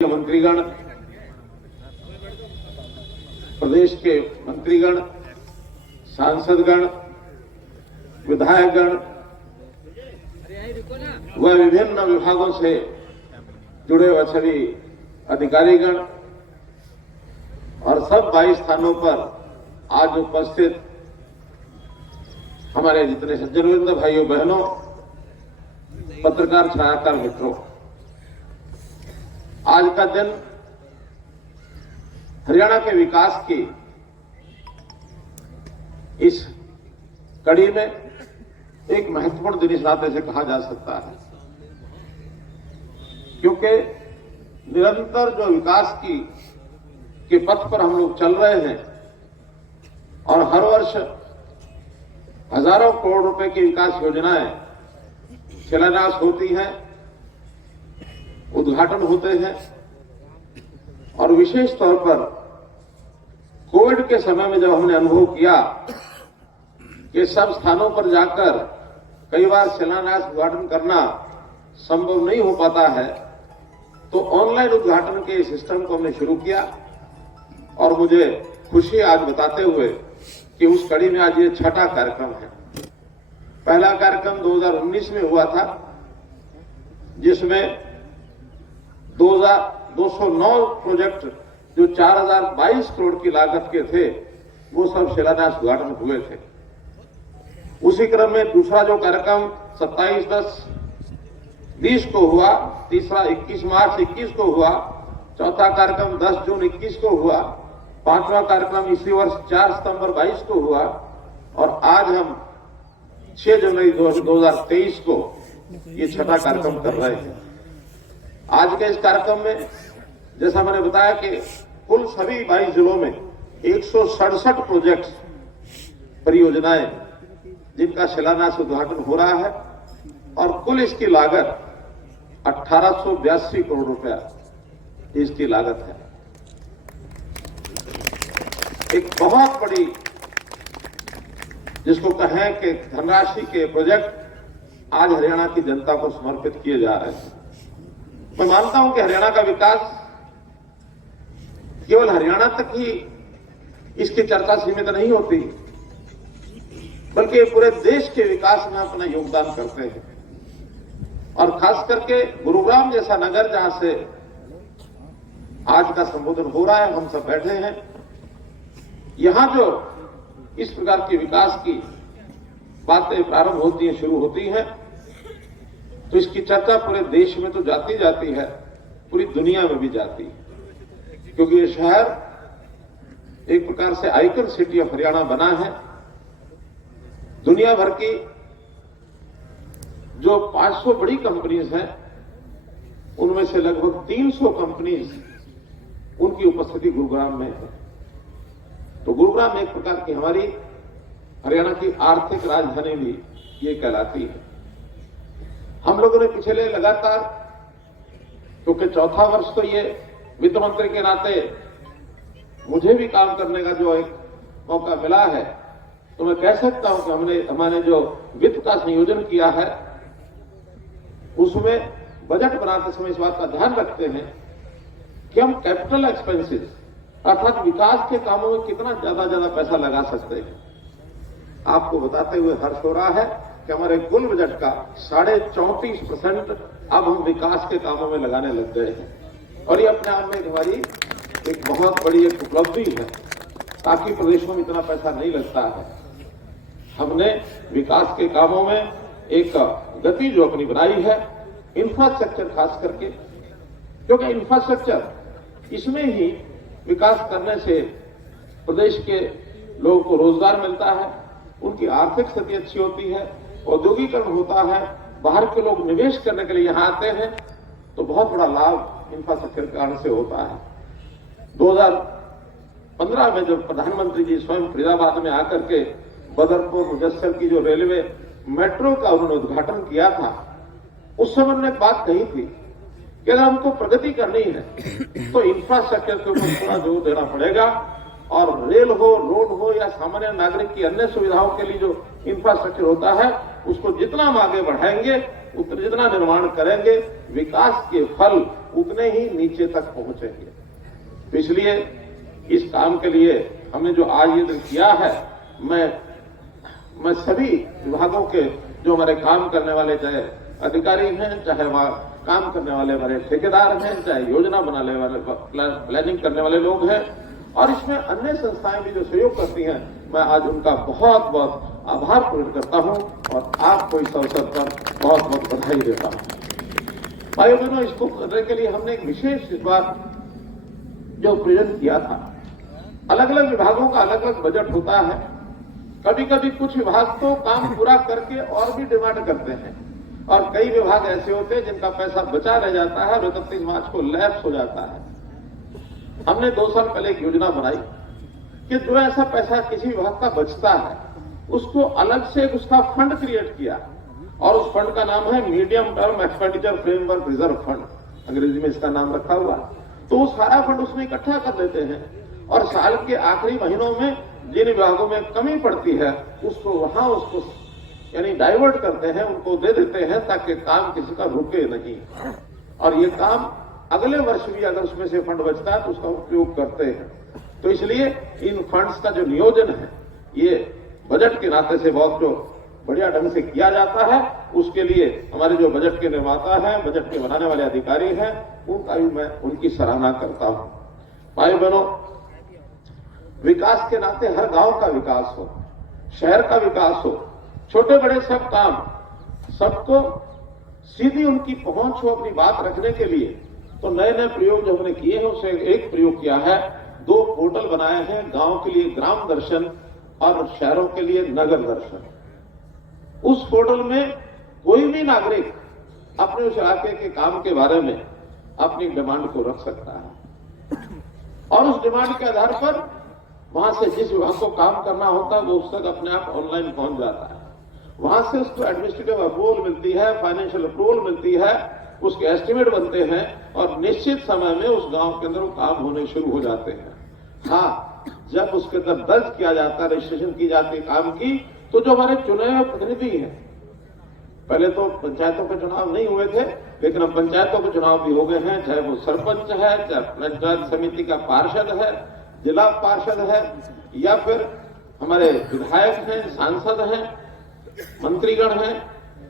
मंत्रीगण, प्रदेश के मंत्रीगण, सांसदगण, विधायकगण व विभिन्न विभागों से जुड़े हुए सभी अधिकारीगण और सब 22 स्थानों पर आज उपस्थित हमारे जितने सज्जनवृंद भाइयों बहनों, पत्रकार छायाकार मित्रों, आज का दिन हरियाणा के विकास की इस कड़ी में एक महत्वपूर्ण दिन इस नाते से कहा जा सकता है, क्योंकि निरंतर जो विकास के पथ पर हम लोग चल रहे हैं और हर वर्ष हजारों करोड़ रुपए की विकास योजनाएं शिलान्यास होती हैं, उद्घाटन होते हैं और विशेष तौर पर कोविड के समय में जब हमने अनुभव किया कि सब स्थानों पर जाकर कई बार शिलान्यास उद्घाटन करना संभव नहीं हो पाता है, तो ऑनलाइन उद्घाटन के सिस्टम को हमने शुरू किया और मुझे खुशी आज बताते हुए कि उस कड़ी में आज ये छठा कार्यक्रम है। पहला कार्यक्रम 2019 में हुआ था, जिसमें 209 प्रोजेक्ट जो 4022 करोड़ की लागत के थे वो सब शिलान्यास उद्घाटन हुए थे। उसी क्रम में दूसरा जो कार्यक्रम 27/10/20 को हुआ, तीसरा 21 मार्च 21 को हुआ, चौथा कार्यक्रम 10 जून 21 को हुआ, पांचवा कार्यक्रम इसी वर्ष 4 सितंबर 22 को हुआ और आज हम 6 जनवरी 2023 को ये छठा कार्यक्रम कर रहे हैं। आज के इस कार्यक्रम में जैसा मैंने बताया कि कुल सभी 22 जिलों में 167 प्रोजेक्ट्स, परियोजनाएं जिनका शिलान्यास उद्घाटन हो रहा है और कुल इसकी लागत 1882 करोड़ रुपया इसकी लागत है। एक बहुत बड़ी, जिसको कहें कि धनराशि के प्रोजेक्ट आज हरियाणा की जनता को समर्पित किए जा रहे हैं। मैं मानता हूं कि हरियाणा का विकास केवल हरियाणा तक ही इसकी चर्चा सीमित नहीं होती, बल्कि पूरे देश के विकास में अपना योगदान करते हैं। और खास करके गुरुग्राम जैसा नगर, जहां से आज का संबोधन हो रहा है, हम सब बैठे हैं, यहां जो इस प्रकार के विकास की बातें प्रारंभ होती हैं, शुरू होती हैं, तो इसकी चर्चा पूरे देश में तो जाती है, पूरी दुनिया में भी जाती है, क्योंकि ये शहर एक प्रकार से आइकन सिटी ऑफ हरियाणा बना है। दुनिया भर की जो 500 बड़ी कंपनीज हैं, उनमें से लगभग 300 कंपनीज, उनकी उपस्थिति गुरुग्राम में है। तो गुरुग्राम एक प्रकार की हमारी हरियाणा की आर्थिक राजधानी भी ये कहलाती है। हम लोगों ने पिछले लगातार, क्योंकि चौथा वर्ष तो ये वित्त मंत्री के नाते मुझे भी काम करने का जो एक मौका मिला है, तो मैं कह सकता हूं कि हमने जो वित्त का संयोजन किया है, उसमें बजट बनाते समय इस बात का ध्यान रखते हैं कि हम कैपिटल एक्सपेंसेस अर्थात विकास के कामों में कितना ज्यादा पैसा लगा सकते हैं। आपको बताते हुए हर्ष हो रहा है कि हमारे कुल बजट का 34.5% अब हम विकास के कामों में लगाने लग गए हैं और ये अपने आप में हमारी एक बहुत बड़ी एक उपलब्धि है। बाकी प्रदेशों में इतना पैसा नहीं लगता है। हमने विकास के कामों में एक गति जो अपनी बनाई है, इंफ्रास्ट्रक्चर खास करके, क्योंकि इंफ्रास्ट्रक्चर, इसमें ही विकास करने से प्रदेश के लोगों को रोजगार मिलता है, उनकी आर्थिक स्थिति अच्छी होती है, औद्योगिकरण होता है, बाहर के लोग निवेश करने के लिए यहां आते हैं, तो बहुत बड़ा लाभ इंफ्रास्ट्रक्चर के कारण से होता है। 2015 में जब प्रधानमंत्री जी स्वयं फरीदाबाद में आकर के बदरपुर मुजस्सर की जो रेलवे मेट्रो का उन्होंने उद्घाटन किया था, उस समय उन्होंने एक बात कही थी कि अगर हमको प्रगति करनी है तो इंफ्रास्ट्रक्चर के ऊपर थोड़ा जोर देना पड़ेगा और रेल हो, रोड हो या सामान्य नागरिक की अन्य सुविधाओं के लिए जो इंफ्रास्ट्रक्चर होता है, उसको जितना हम आगे बढ़ाएंगे, जितना निर्माण करेंगे, विकास के फल उतने ही नीचे तक पहुंचेंगे। तो इसलिए इस काम के लिए हमने जो आज ये दिन किया है, मैं सभी विभागों के जो हमारे काम करने वाले, चाहे अधिकारी हैं, चाहे वहां काम करने वाले हमारे ठेकेदार हैं, चाहे योजना बनाने वाले, प्लानिंग करने वाले लोग हैं, और इसमें अन्य संस्थाएं भी जो सहयोग करती हैं, मैं आज उनका बहुत बहुत आभार प्रकट करता हूं और आपको इस अवसर पर बहुत बहुत बधाई देता हूं। भाइयों बहनों, इसको करने के लिए हमने एक विशेष इस बार जो प्रयत्न किया था, अलग अलग विभागों का अलग अलग बजट होता है। कभी कभी कुछ विभाग तो काम पूरा करके और भी डिमांड करते हैं, और कई विभाग ऐसे होते हैं जिनका पैसा बचा रह जाता है और 31 मार्च को लैप्स हो जाता है। हमने 2 साल पहले एक योजना बनाई कि जो ऐसा पैसा किसी विभाग का बचता है उसको अलग से उसका फंड क्रिएट किया, और उस फंड का नाम है medium term expenditure framework reserve fund, अंग्रेजी में इसका नाम रखा हुआ। तो वो सारा फंड उसमें इकट्ठा कर लेते हैं, और साल के आखिरी महीनों में जिन विभागों में कमी पड़ती है उसको वहां उसको यानी डाइवर्ट करते हैं, उनको दे देते हैं, ताकि काम किसी का रुके नहीं, और ये काम अगले वर्ष भी अगर उसमें से फंड बचता है तो उसका उपयोग करते हैं। तो इसलिए इन फंड्स का जो नियोजन है ये बजट के नाते से बहुत जो बढ़िया ढंग से किया जाता है, उसके लिए हमारे जो बजट के निर्माता हैं, बजट के बनाने वाले अधिकारी हैं, उनका भी मैं उनकी सराहना करता हूं। भाई बहनों, विकास के नाते हर गांव का विकास हो, शहर का विकास हो, छोटे बड़े सब काम, सबको सीधी उनकी पहुंच हो अपनी बात रखने के लिए, तो नए नए प्रयोग जो हमने किए हैं उसे एक प्रयोग किया है, 2 पोर्टल बनाए हैं, गांव के लिए ग्राम दर्शन और शहरों के लिए नगर दर्शन। उस पोर्टल में कोई भी नागरिक अपने उस इलाके के काम के बारे में अपनी डिमांड को रख सकता है, और उस डिमांड के आधार पर वहां से जिस विभाग को काम करना होता है वो उस तक अपने आप ऑनलाइन पहुंच जाता है। वहां से उसको एडमिनिस्ट्रेटिव अप्रूवल मिलती है, फाइनेंशियल अप्रूवल मिलती है, उसके एस्टिमेट बनते हैं, और निश्चित समय में उस गांव के अंदर वो काम होने शुरू हो जाते हैं। हाँ, जब उसके अंदर दर्ज किया जाता है, रजिस्ट्रेशन की जाती है काम की, तो जो हमारे चुने हुए प्रतिनिधि हैं, पहले तो पंचायतों के चुनाव नहीं हुए थे, लेकिन अब पंचायतों के चुनाव भी हो गए हैं, चाहे वो सरपंच है, चाहे पंचायत समिति का पार्षद है, जिला पार्षद है, या फिर हमारे विधायक हैं, सांसद हैं, मंत्रीगण हैं,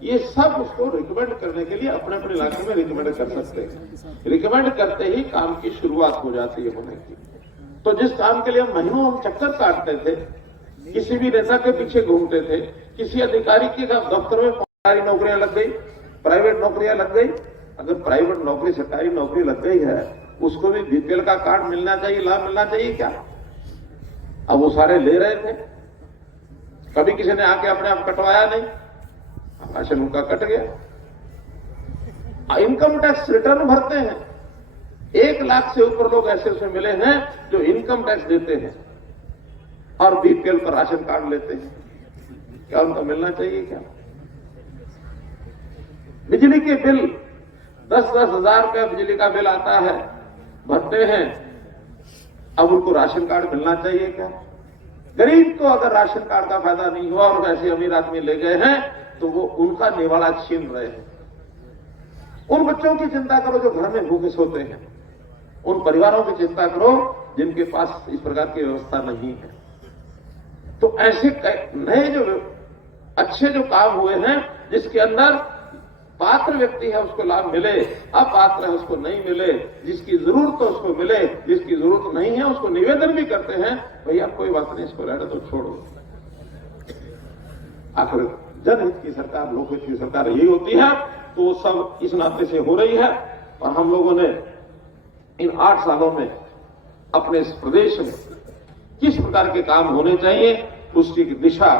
ये सब उसको रिकमेंड करने के लिए अपने अपने इलाके में रिकमेंड कर सकते हैं। रिकमेंड करते ही काम की शुरुआत हो जाती है होने की। तो जिस काम के लिए हम महीनों हम चक्कर काटते थे, किसी भी नेता के पीछे घूमते थे, किसी अधिकारी के दफ्तर में सरकारी नौकरियां लग गई, प्राइवेट नौकरियां लग गई। अगर प्राइवेट नौकरी सरकारी नौकरी लग गई है, उसको भी बीपीएल का कार्ड मिलना चाहिए, लाभ मिलना चाहिए क्या? अब वो सारे ले रहे थे, कभी किसी ने आके अपने आप कटवाया नहीं, राशन उनका कट गया। इनकम टैक्स रिटर्न भरते हैं, 1 लाख से ऊपर लोग ऐसे उसमें मिले हैं जो इनकम टैक्स देते हैं और बीपीएल पर राशन कार्ड लेते हैं। क्या उनको मिलना चाहिए क्या? बिजली के बिल 10-10 हजार रुपया बिजली का बिल आता है, भरते हैं, अब उनको राशन कार्ड मिलना चाहिए क्या? गरीब को अगर राशन कार्ड का फायदा नहीं हुआ और ऐसे अमीर आदमी ले गए हैं तो वो उनका निवाला छीन रहे हैं। उन बच्चों की चिंता करो जो घर में भूखे सोते हैं, उन परिवारों की चिंता करो जिनके पास इस प्रकार की व्यवस्था नहीं है। तो ऐसे नए जो अच्छे जो काम हुए हैं, जिसके अंदर पात्र व्यक्ति है उसको लाभ मिले, अपात्र है उसको नहीं मिले, जिसकी जरूरत है उसको मिले, जिसकी जरूरत नहीं है उसको निवेदन भी करते हैं, भैया कोई बात नहीं, इसको रहने तो छोड़ो। आखिर जनहित की सरकार, लोकहित की सरकार यही होती है, तो वो सब इस नाते से हो रही है। और हम लोगों ने इन 8 सालों में अपने इस प्रदेश में किस प्रकार के काम होने चाहिए उसकी दिशा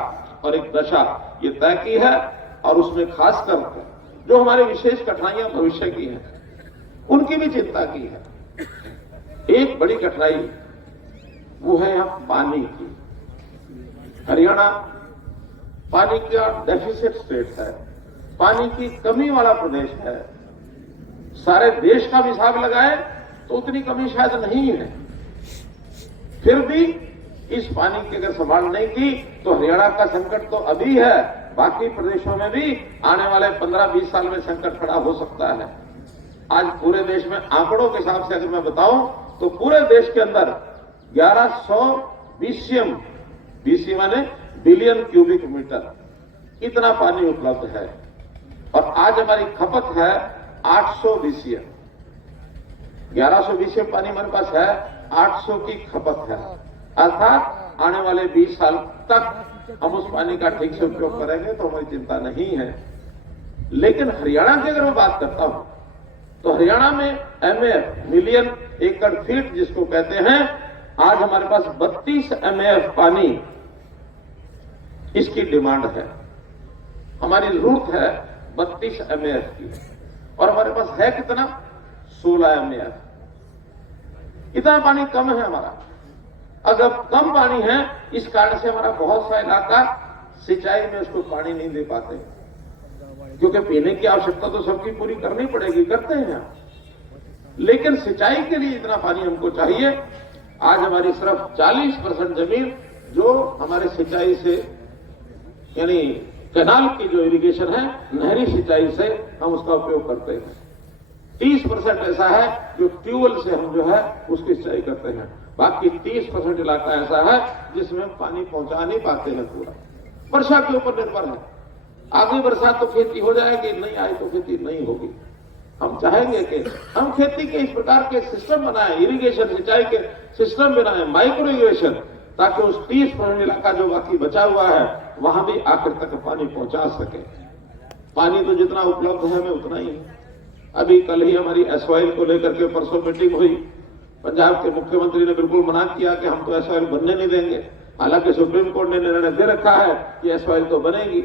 और एक दशा ये तय की है, और उसमें खासकर जो हमारे विशेष कठिनाइयां भविष्य की हैं उनकी भी चिंता की है। एक बड़ी कठिनाई वो है यहां पानी की। हरियाणा पानी का डेफिसिट स्टेट है, पानी की कमी वाला प्रदेश है। सारे देश का भी हिसाब लगाए तो उतनी कमी शायद नहीं है, फिर भी इस पानी की अगर संभाल नहीं की तो हरियाणा का संकट तो अभी है, बाकी प्रदेशों में भी आने वाले 15-20 साल में संकट खड़ा हो सकता है। आज पूरे देश में आंकड़ों के हिसाब से अगर मैं बताऊं तो पूरे देश के अंदर 1100 बीसीएम, बीसी माने बिलियन क्यूबिक मीटर, इतना पानी उपलब्ध है। और आज हमारी खपत है 800 बीसीएम। 1100 बीसीएम पानी हमारे पास है, 800 की खपत है। अर्थात आने वाले 20 साल तक हम उस पानी का ठीक से उपयोग करेंगे तो हमारी चिंता नहीं है। लेकिन हरियाणा की अगर मैं बात करता हूं तो हरियाणा में एमएफ, मिलियन एकड़ फीट जिसको कहते हैं, आज हमारे पास 32 एमएफ पानी इसकी डिमांड है। हमारी जरूरत है 32 एमएफ की और हमारे पास है कितना? 16 एमएफ। इतना पानी कम है हमारा। अगर कम पानी है, इस कारण से हमारा बहुत सा इलाका सिंचाई में उसको पानी नहीं दे पाते, क्योंकि पीने की आवश्यकता तो सबकी पूरी करनी पड़ेगी, करते हैं। लेकिन सिंचाई के लिए इतना पानी हमको चाहिए। आज हमारी सिर्फ 40% जमीन जो हमारे सिंचाई से, यानी कैनाल की जो इरिगेशन है, नहरी सिंचाई से हम उसका उपयोग करते हैं। 30% ऐसा है जो ट्यूबवेल से हम जो है उसकी सिंचाई करते हैं। बाकी 30% इलाका ऐसा है जिसमें पानी पहुंचा नहीं पाते हैं। पूरा वर्षा के ऊपर निर्भर है। आगे बरसात तो खेती हो जाएगी, नहीं आई तो खेती नहीं होगी। हम चाहेंगे कि हम खेती के इस प्रकार के सिस्टम बनाएं, इरिगेशन सिंचाई के सिस्टम बनाएं, माइक्रो इरिगेशन, ताकि उस 30% इलाका जो बाकी बचा हुआ है वहां भी आखिर तक पानी पहुंचा सके। पानी तो जितना उपलब्ध है हमें उतना ही है। अभी कल ही हमारी एसवाइल को लेकर के परसों मीटिंग हुई। पंजाब के मुख्यमंत्री ने बिल्कुल मना किया कि हम तो एसवाइल बनने नहीं देंगे। हालांकि सुप्रीम कोर्ट ने निर्णय दे रखा है कि एसवाइल तो बनेगी।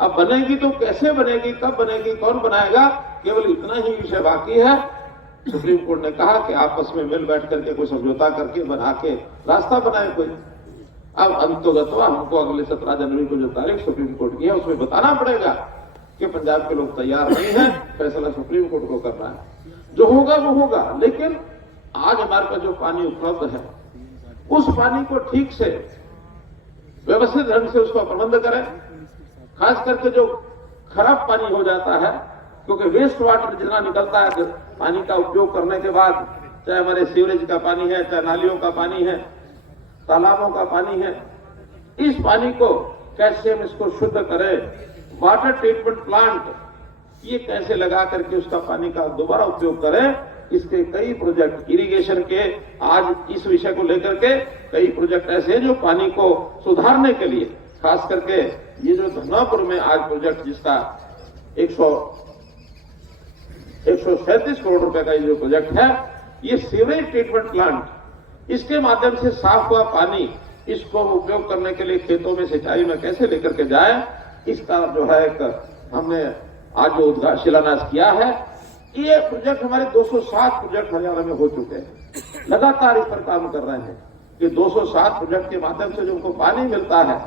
अब बनेगी तो कैसे बनेगी, कब बनेगी, कौन बनाएगा, केवल इतना ही विषय बाकी है। सुप्रीम कोर्ट ने कहा कि आपस में मिल बैठ करके कोई समझौता करके बना के रास्ता बनाए कोई। अब अंतोगत्वा हमको अगले 17 जनवरी को जो तारीख सुप्रीम कोर्ट की है उसमें बताना पड़ेगा कि पंजाब के लोग तैयार नहीं है, फैसला सुप्रीम कोर्ट को करना है। जो होगा वो होगा। लेकिन आज हमारे पास जो पानी उपलब्ध है उस पानी को ठीक से व्यवस्थित ढंग से उसका प्रबंध करें। खास करके जो खराब पानी हो जाता है, क्योंकि वेस्ट वाटर जितना निकलता है पानी का उपयोग करने के बाद, चाहे हमारे सीवरेज का पानी है, चाहे नालियों का पानी है, तालाबों का पानी है, इस पानी को कैसे हम इसको शुद्ध करें, वाटर ट्रीटमेंट प्लांट ये कैसे लगा करके उसका पानी का दोबारा उपयोग करें, इसके कई प्रोजेक्ट इरिगेशन के आज इस विषय को लेकर के कई प्रोजेक्ट ऐसे हैं जो पानी को सुधारने के लिए, खास करके ये जो धनापुर में आज प्रोजेक्ट जिसका 137 करोड़ रुपए का ये जो प्रोजेक्ट है, ये सीवरेज ट्रीटमेंट प्लांट, इसके माध्यम से साफ हुआ पानी इसको उपयोग करने के लिए खेतों में सिंचाई में कैसे लेकर के जाए, इसका जो है एक हमने आज जो शिलान्यास किया है। ये प्रोजेक्ट हमारे 207 प्रोजेक्ट हरियाणा में हो चुके हैं। लगातार इस पर काम कर रहे हैं कि 207 प्रोजेक्ट के माध्यम से जो उनको पानी मिलता है,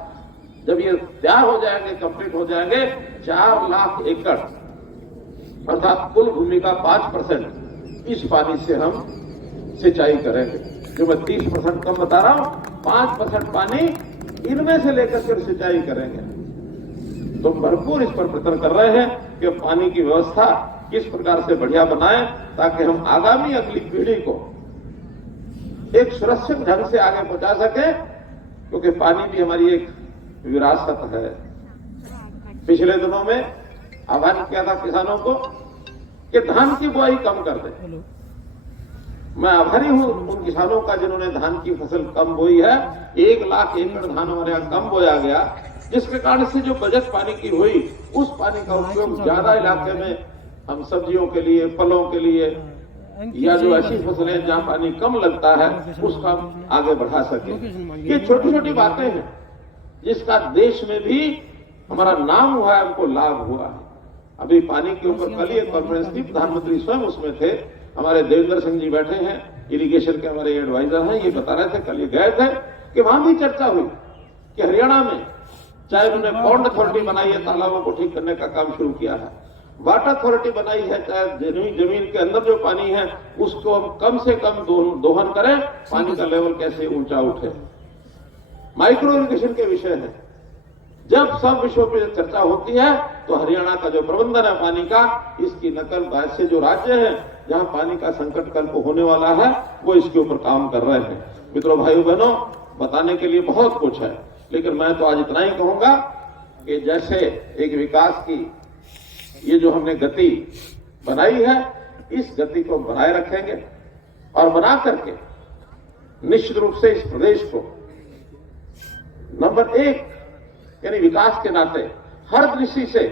जब ये तैयार हो जाएंगे, कंप्लीट हो जाएंगे, 4 लाख एकड़ अर्थात कुल भूमि का 5% इस पानी से हम सिंचाई करेंगे। जो मैं 30% कम बता रहा हूं, 5% पानी इनमें से लेकर के सिंचाई करेंगे। तो भरपूर इस पर प्रयत्न कर रहे हैं कि पानी की व्यवस्था किस प्रकार से बढ़िया बनाएं, ताकि हम आगामी अगली पीढ़ी को एक सुरक्षित ढंग से आगे पहुंचा सकें, क्योंकि पानी भी हमारी एक विरासत है। पिछले दिनों में आह्वान किया था किसानों को कि धान की बुआई कम कर दें। मैं आभारी हूं उन किसानों का जिन्होंने धान की फसल कम बोई है। 1 लाख एकड़ धान हमारे यहां कम बोया गया, जिसके कारण से जो बचत पानी की हुई, उस पानी का उपयोग ज्यादा इलाके में हम सब्जियों के लिए, फलों के लिए, या जो ऐसी फसलें जहां पानी कम लगता है उसका आगे बढ़ा सके। ये छोटी छोटी बातें हैं जिसका देश में भी हमारा नाम हुआ है, हमको लाभ हुआ है। अभी पानी के ऊपर कल ही एक कॉन्फ्रेंस थी, प्रधानमंत्री स्वयं उसमें थे, हमारे देवेंद्र सिंह जी बैठे हैं, इरिगेशन के हमारे एडवाइजर हैं, ये बता रहे थे, कल ये गए थे कि वहां भी चर्चा हुई कि हरियाणा में चाहे उन्होंने पॉन्ड अथॉरिटी बनाई है, तालाबों को ठीक करने का काम शुरू किया है, वाटर अथॉरिटी बनाई है, चाहे जमीन के अंदर जो पानी है उसको हम कम से कम दोहन करें, पानी का लेवल कैसे ऊंचा उठे। माइक्रो इरिगेशन के विषय है, जब सब विषयों पर चर्चा होती है तो हरियाणा का जो प्रबंधन है पानी का, इसकी नकल बाहर से जो राज्य है जहां पानी का संकट कल को होने वाला है, वो इसके ऊपर काम कर रहे हैं। मित्रों, भाइयों बहनों, बताने के लिए बहुत कुछ है, लेकिन मैं तो आज इतना ही कहूंगा कि जैसे एक विकास की ये जो हमने गति बनाई है, इस गति को बनाए रखेंगे और बना करके निश्चित रूप से इस प्रदेश को नंबर 1 यानी विकास के नाते हर दृष्टि से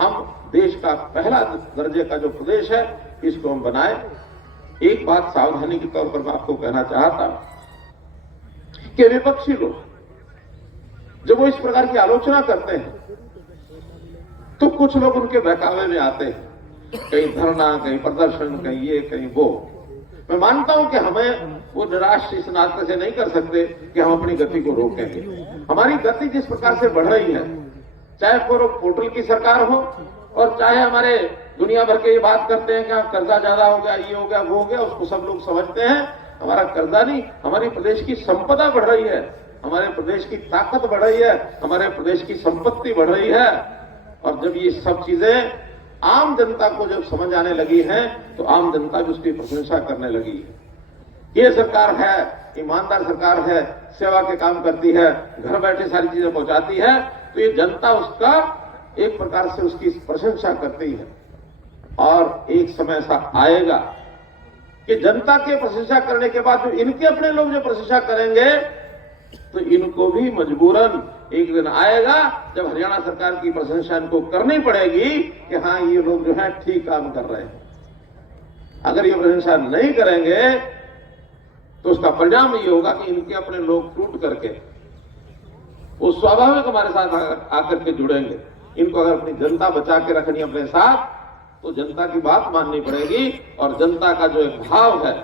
हम देश का पहला दर्जे का जो प्रदेश है, इसको हम बनाए। एक बात सावधानी के तौर पर मैं आपको कहना चाहता कि विपक्षी लोग जब वो इस प्रकार की आलोचना करते हैं तो कुछ लोग उनके बहकावे में आते हैं, कहीं धरना, कहीं प्रदर्शन, कहीं ये, कहीं वो। मैं मानता हूं कि हमें वो निराश इस नाते से नहीं कर सकते कि हम अपनी गति को रोकेंगे। हमारी गति जिस प्रकार से बढ़ रही है, चाहे वो पोर्टल की सरकार हो और चाहे हमारे दुनिया भर के ये बात करते हैं कि कर्जा ज्यादा हो गया, ये हो गया, वो हो गया, उसको सब लोग समझते हैं। हमारा कर्जा नहीं, हमारी प्रदेश की संपदा बढ़ रही है, हमारे प्रदेश की ताकत बढ़ रही है, हमारे प्रदेश की संपत्ति बढ़ रही है। और जब ये सब चीजें आम जनता को जब समझ आने लगी हैं, तो आम जनता भी उसकी प्रशंसा करने लगी है। ये सरकार है, ईमानदार सरकार है, सेवा के काम करती है, घर बैठे सारी चीजें पहुंचाती है, तो ये जनता उसका एक प्रकार से उसकी प्रशंसा करती है। और एक समय ऐसा आएगा कि जनता के प्रशंसा करने के बाद जो इनके अपने लोग जो प्रशंसा करेंगे, तो इनको भी मजबूरन एक दिन आएगा जब हरियाणा सरकार की प्रशंसा इनको करनी पड़ेगी कि हाँ, ये लोग जो है ठीक काम कर रहे हैं। अगर ये प्रशंसा नहीं करेंगे तो उसका परिणाम ये होगा कि इनके अपने लोग टूट करके वो स्वाभाविक हमारे साथ आकर के जुड़ेंगे। इनको अगर अपनी जनता बचा के रखनी अपने साथ, तो जनता की बात माननी पड़ेगी। और जनता का जो एक भाव है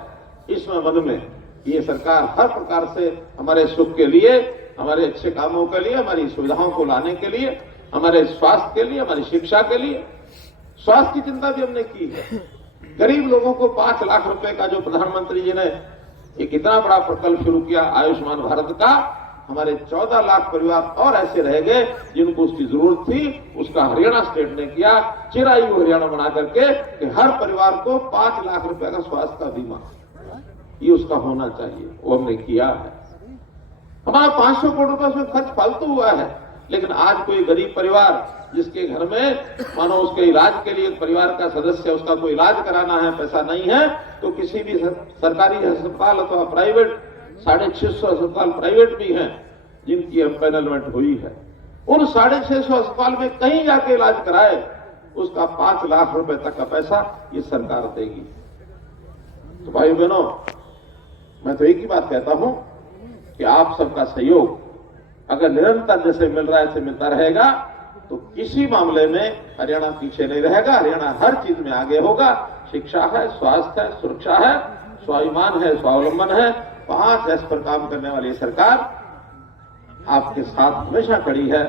इसमें मन में, ये सरकार हर प्रकार से हमारे सुख के लिए, हमारे अच्छे कामों के लिए, हमारी सुविधाओं को लाने के लिए, हमारे स्वास्थ्य के लिए, हमारी शिक्षा के लिए, स्वास्थ्य की चिंता भी हमने की है। गरीब लोगों को 5 लाख रुपए का जो प्रधानमंत्री जी ने एक इतना बड़ा प्रकल्प शुरू किया आयुष्मान भारत का, हमारे 14 लाख परिवार और ऐसे रह गए जिनको उसकी जरूरत थी। उसका हरियाणा स्टेट ने किया, चिरायु हरियाणा बना करके कि हर परिवार को 5 लाख रुपए का स्वास्थ्य का बीमा ये उसका होना चाहिए, वो हमने किया है। हमारा 500 करोड़ रुपए उसमें खर्च फालतू हुआ है, लेकिन आज कोई गरीब परिवार जिसके घर में मानो उसके इलाज के लिए परिवार का सदस्य उसका कोई इलाज कराना है, पैसा नहीं है, तो किसी भी सरकारी अस्पताल अथवा प्राइवेट 650 अस्पताल प्राइवेट भी हैं जिनकी एम्पैनलमेंट हुई है, उन 650 अस्पताल में कहीं जाके इलाज कराए, उसका 5 लाख रुपए तक का पैसा ये सरकार देगी। तो भाई बहनों, मैं तो एक ही बात कहता हूं कि आप सबका सहयोग अगर निरंतर जैसे मिल रहा है ऐसे मिलता रहेगा तो किसी मामले में हरियाणा पीछे नहीं रहेगा। हरियाणा हर चीज में आगे होगा। शिक्षा है, स्वास्थ्य है, सुरक्षा है, स्वाभिमान है, स्वावलंबन है, 5 एस पर काम करने वाली सरकार आपके साथ हमेशा खड़ी है।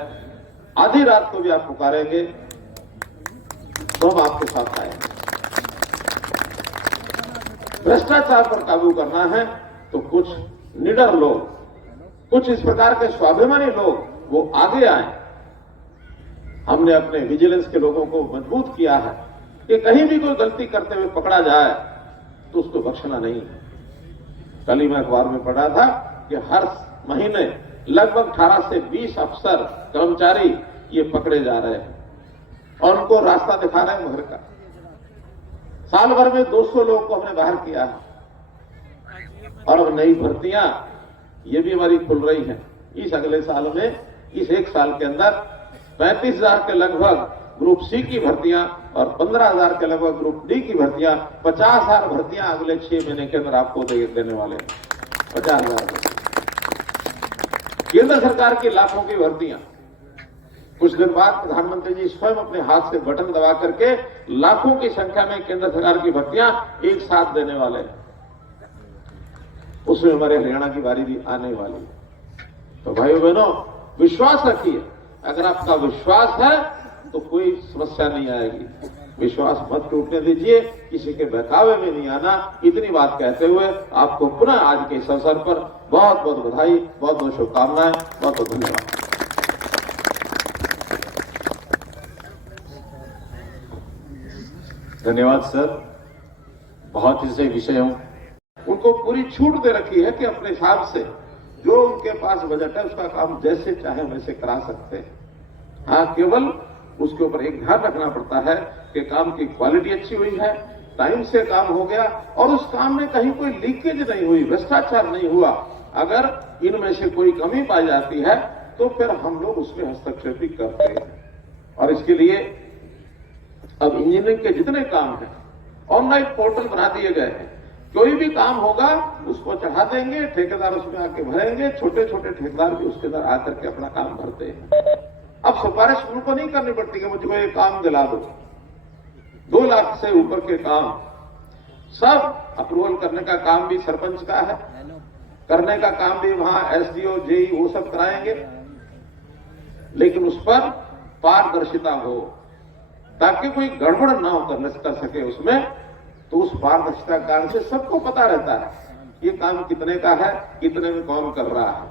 आधी रात को भी आप पुकारेंगे तो हम आपके साथ आएंगे। भ्रष्टाचार पर काबू करना है तो कुछ निडर लोग, कुछ इस प्रकार के स्वाभिमानी लोग वो आगे आए। हमने अपने विजिलेंस के लोगों को मजबूत किया है कि कहीं भी कोई गलती करते हुए पकड़ा जाए तो उसको बख्शना नहीं है। कल ही मैं अखबार में पढ़ा था कि हर महीने लगभग 18 से 20 अफसर कर्मचारी ये पकड़े जा रहे हैं और उनको रास्ता दिखा रहे हैं घर का। साल भर में 200 लोगों को हमने बाहर किया है और अब नई भर्तियां ये भी हमारी खुल रही हैं। इस अगले साल में, इस एक साल के अंदर 35,000 के लगभग ग्रुप सी की भर्तियां और 15,000 के लगभग ग्रुप डी की भर्तियां, 50,000 भर्तियां अगले 6 महीने के अंदर आपको देने वाले हैं। 50,000 केंद्र सरकार की लाखों की भर्तियां। कुछ दिन बाद प्रधानमंत्री जी स्वयं अपने हाथ से बटन दबा करके लाखों की संख्या में केंद्र सरकार की भर्तियां एक साथ देने वाले हैं। उसमें हमारे हरियाणा की बारी भी आने वाली है। तो भाइयों बहनों, विश्वास रखिए। अगर आपका विश्वास है तो कोई समस्या नहीं आएगी। विश्वास मत टूटने दीजिए, किसी के बहकावे में नहीं आना। इतनी बात कहते हुए आपको पुनः आज के इस अवसर पर बहुत बहुत बधाई, बहुत बहुत शुभकामनाएं, बहुत बहुत धन्यवाद। धन्यवाद सर, बहुत ही सही विषय हो। उनको पूरी छूट दे रखी है कि अपने हिसाब से जो उनके पास बजट है उसका काम जैसे चाहे वैसे करा सकते हैं। हाँ, केवल उसके ऊपर एक ध्यान रखना पड़ता है कि काम की क्वालिटी अच्छी हुई है, टाइम से काम हो गया और उस काम में कहीं कोई लीकेज नहीं हुई, भ्रष्टाचार नहीं हुआ। अगर इनमें से कोई कमी पाई जाती है तो फिर हम लोग उसमें हस्तक्षेप भी करते हैं। और इसके लिए अब इंजीनियरिंग के जितने काम हैं ऑनलाइन पोर्टल बना दिए गए हैं। कोई भी काम होगा उसको चढ़ा देंगे, ठेकेदार उसमें आके भरेंगे, छोटे छोटे ठेकेदार भी उसके अंदर आकर के अपना काम भरते हैं। अब सिफारिश उनको नहीं करनी पड़ती कि मुझको ये काम दिला दो। 2 लाख से ऊपर के काम सब अप्रूवल करने का काम भी सरपंच का है, करने का काम भी वहां एसडीओ जेई वो सब कराएंगे, लेकिन उस पर पारदर्शिता हो ताकि कोई गड़बड़ ना हो कर सके उसमें। तो उस पारदर्शिता के कारण से सबको पता रहता है ये काम कितने का है, कितने में कौन कर रहा है।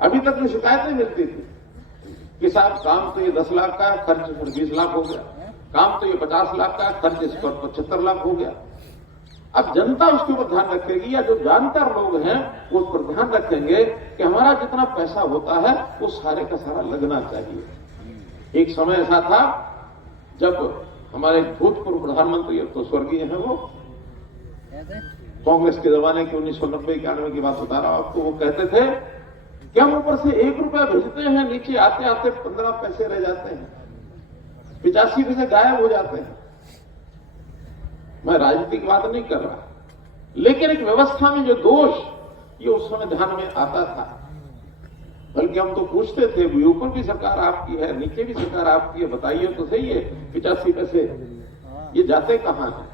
अभी तक जो शिकायतें मिलती थी कि साहब काम तो ये 10 लाख का, खर्च पर 20 लाख हो गया, काम तो ये 50 लाख का, खर्च इस पर 75 लाख हो गया। अब जनता उसके ऊपर ध्यान रखेगी या जो जानकार लोग हैं वो उस पर ध्यान रखेंगे कि हमारा जितना पैसा होता है वो सारे का सारा लगना चाहिए। एक समय ऐसा था जब हमारे भूतपूर्व प्रधानमंत्री, अब तो स्वर्गीय हैं वो, कांग्रेस के जमाने की 1990-91 की बात बता रहा हूं आपको, वो कहते थे कि हम ऊपर से 1 रुपया भेजते हैं, नीचे आते आते 15 पैसे रह जाते हैं, 85 पैसे गायब हो जाते हैं। मैं राजनीति की बात नहीं कर रहा, लेकिन एक व्यवस्था में जो दोष ये उस समय ध्यान में आता था। बल्कि हम तो पूछते थे ऊपर भी सरकार आपकी है, नीचे भी सरकार आपकी है, बताइए तो सही है 85 पैसे ये जाते कहां हैं।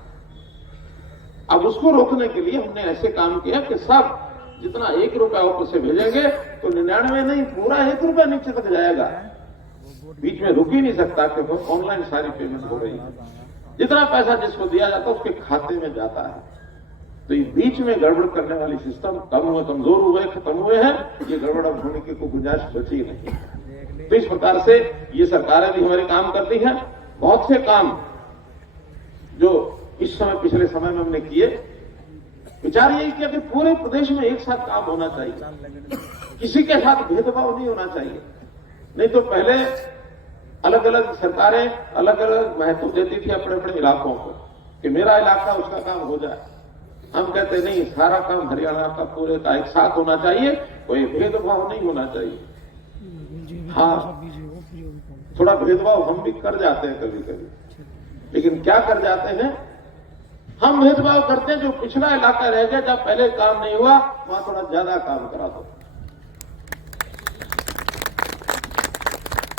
अब उसको रोकने के लिए हमने ऐसे काम किया कि सब जितना 1 रुपया ऊपर से भेजेंगे तो 99 नहीं, पूरा 1 रुपया नीचे तक जाएगा, बीच में रुक ही नहीं सकता क्योंकि ऑनलाइन सारी पेमेंट हो रही है। जितना पैसा जिसको दिया जाता है उसके खाते में जाता है। तो ये बीच में गड़बड़ करने वाली सिस्टम कमजोर हुए, खत्म हुए हैं। ये गड़बड़ अब होने की कोई गुंजाइश बची नहीं। तो इस प्रकार से ये सरकारें भी हमारे काम करती हैं। बहुत से काम जो इस समय पिछले समय में हमने किए, विचार यही किया कि पूरे प्रदेश में एक साथ काम होना चाहिए, किसी के साथ भेदभाव नहीं होना चाहिए। नहीं तो पहले अलग अलग सरकारें अलग अलग महत्व देती थी अपने अपने इलाकों को कि मेरा इलाका उसका काम हो जाए। हम कहते नहीं, सारा काम हरियाणा का पूरे का एक साथ होना चाहिए, कोई भेदभाव नहीं होना चाहिए। हाँ, थोड़ा भेदभाव हम भी कर जाते हैं कभी कभी, लेकिन क्या कर जाते हैं हम भेदभाव करते हैं जो पिछड़ा इलाका रह गया, जब पहले काम नहीं हुआ वहां थोड़ा ज्यादा काम करा दो।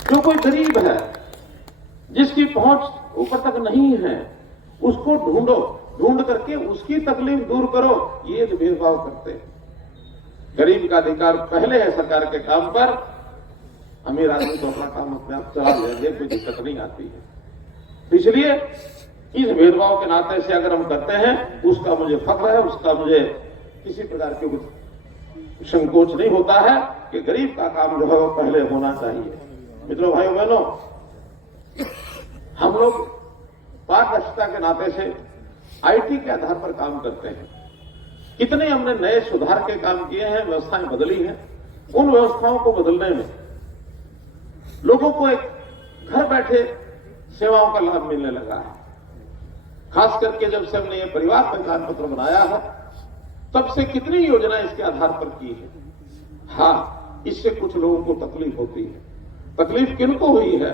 जो कोई गरीब है जिसकी पहुंच ऊपर तक नहीं है उसको ढूंढो, ढूंढ करके उसकी तकलीफ दूर करो, ये जो भेदभाव करते हैं। गरीब का अधिकार पहले है सरकार के काम पर, अमीर आदमी तो अपना काम अपने आप चला लेंगे, कोई दिक्कत नहीं आती है। इसलिए इस भेदभाव के नाते से अगर हम करते हैं उसका मुझे फख्र है, उसका मुझे किसी प्रकार के कुछ संकोच नहीं होता है कि गरीब का काम जो है वो पहले होना चाहिए। मित्रों, भाइयों बहनों, हम लोग पारदर्शिता के नाते से आईटी के आधार पर काम करते हैं। कितने हमने नए सुधार के काम किए हैं, व्यवस्थाएं बदली हैं। उन व्यवस्थाओं को बदलने में लोगों को एक घर बैठे सेवाओं का लाभ मिलने लगा है। खास करके जब से हमने ये परिवार पहचान पत्र बनाया है तब से कितनी योजनाएं इसके आधार पर की है। हाँ, इससे कुछ लोगों को तकलीफ होती है। तकलीफ किनको हुई है?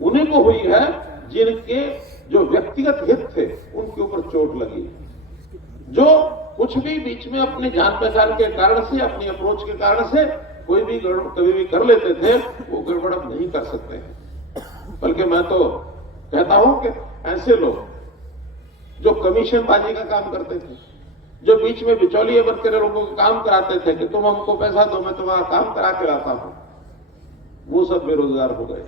उन्हीं को हुई है जिनके जो व्यक्तिगत हित थे उनके ऊपर चोट लगी, जो कुछ भी बीच में अपनी जान पहचान के कारण से, अपनी अप्रोच के कारण से कोई भी गड़बड़ कभी भी कर लेते थे, वो गड़बड़ अब नहीं कर सकते हैं। बल्कि मैं तो कहता हूं कि ऐसे लोग जो कमीशनबाजी का काम करते थे, जो बीच में बिचौलिए बन कर लोगों को काम कराते थे कि तुम हमको पैसा दो, मैं तुम्हारा काम करा के लाता हूं, वो सब बेरोजगार हो गए।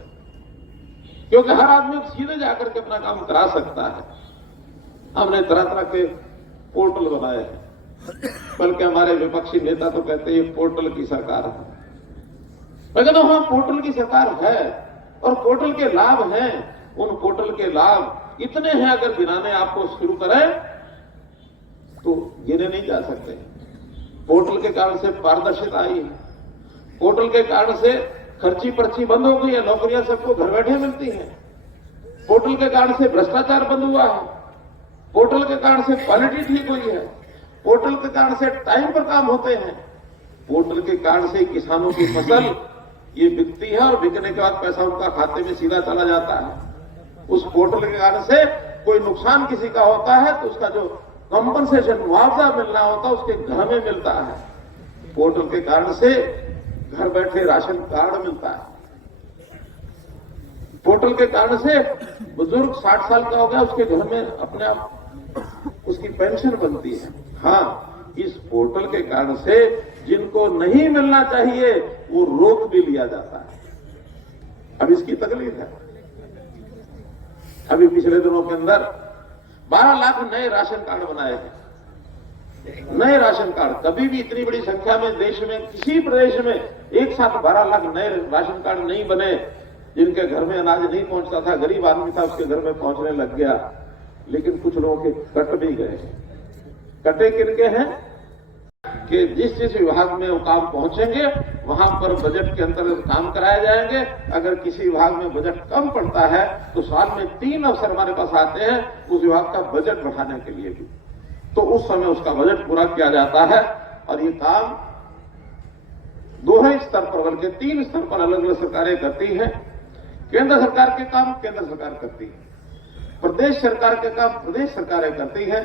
क्योंकि हर आदमी सीधे जाकर के अपना काम करा सकता है। हमने तरह तरह के पोर्टल बनाए हैं, बल्कि हमारे विपक्षी नेता तो कहते हैं ये पोर्टल की सरकार है। मैं कहता हूं हाँ, पोर्टल की सरकार है और पोर्टल के लाभ हैं। उन पोर्टल के लाभ इतने हैं, अगर गिनाने आपको शुरू करें तो गिने नहीं जा सकते। पोर्टल के कारण से पारदर्शिता आई है, पोर्टल के कारण से खर्ची पर्ची बंद हो गई है, नौकरियां सबको घर बैठे मिलती हैं। पोर्टल के कारण से भ्रष्टाचार बंद हुआ है, पोर्टल के कारण से क्वालिटी ठीक हुई है, पोर्टल के कारण से टाइम पर काम होते हैं, पोर्टल के कारण से किसानों की फसल ये बिकती है और बिकने के बाद पैसा उनका खाते में सीधा चला जाता है। उस पोर्टल के कारण से कोई नुकसान किसी का होता है तो उसका जो कॉम्पनसेशन मुआवजा मिलना होता है उसके घर में मिलता है। पोर्टल के कारण से घर बैठे राशन कार्ड मिलता है। पोर्टल के कारण से बुजुर्ग 60 साल का हो गया, उसके घर में अपने आप उसकी पेंशन बनती है। हाँ, इस पोर्टल के कारण से जिनको नहीं मिलना चाहिए वो रोक भी लिया जाता है। अब इसकी तकलीफ है। अभी पिछले दिनों के अंदर 12 लाख नए राशन कार्ड बनाए हैं। नए राशन कार्ड कभी भी इतनी बड़ी संख्या में देश में किसी प्रदेश में एक साथ 12 लाख नए राशन कार्ड नहीं बने। जिनके घर में अनाज नहीं पहुंचता था, गरीब आदमी था, उसके घर में पहुंचने लग गया। लेकिन कुछ लोगों के कट भी गए। कटे किनके हैं कि जिस जिस विभाग में वो काम पहुंचेंगे वहां पर बजट के अंतर्गत काम कराए जाएंगे। अगर किसी विभाग में बजट कम पड़ता है तो साल में 3 अवसर हमारे पास आते हैं उस विभाग का बजट बढ़ाने के लिए भी, तो उस समय उसका बजट पूरा किया जाता है। और ये काम दोहरे स्तर पर बल्कि 3 स्तर पर अलग अलग सरकारें करती हैं। केंद्र सरकार के काम केंद्र सरकार करती है, प्रदेश सरकार के काम प्रदेश सरकारें करती है।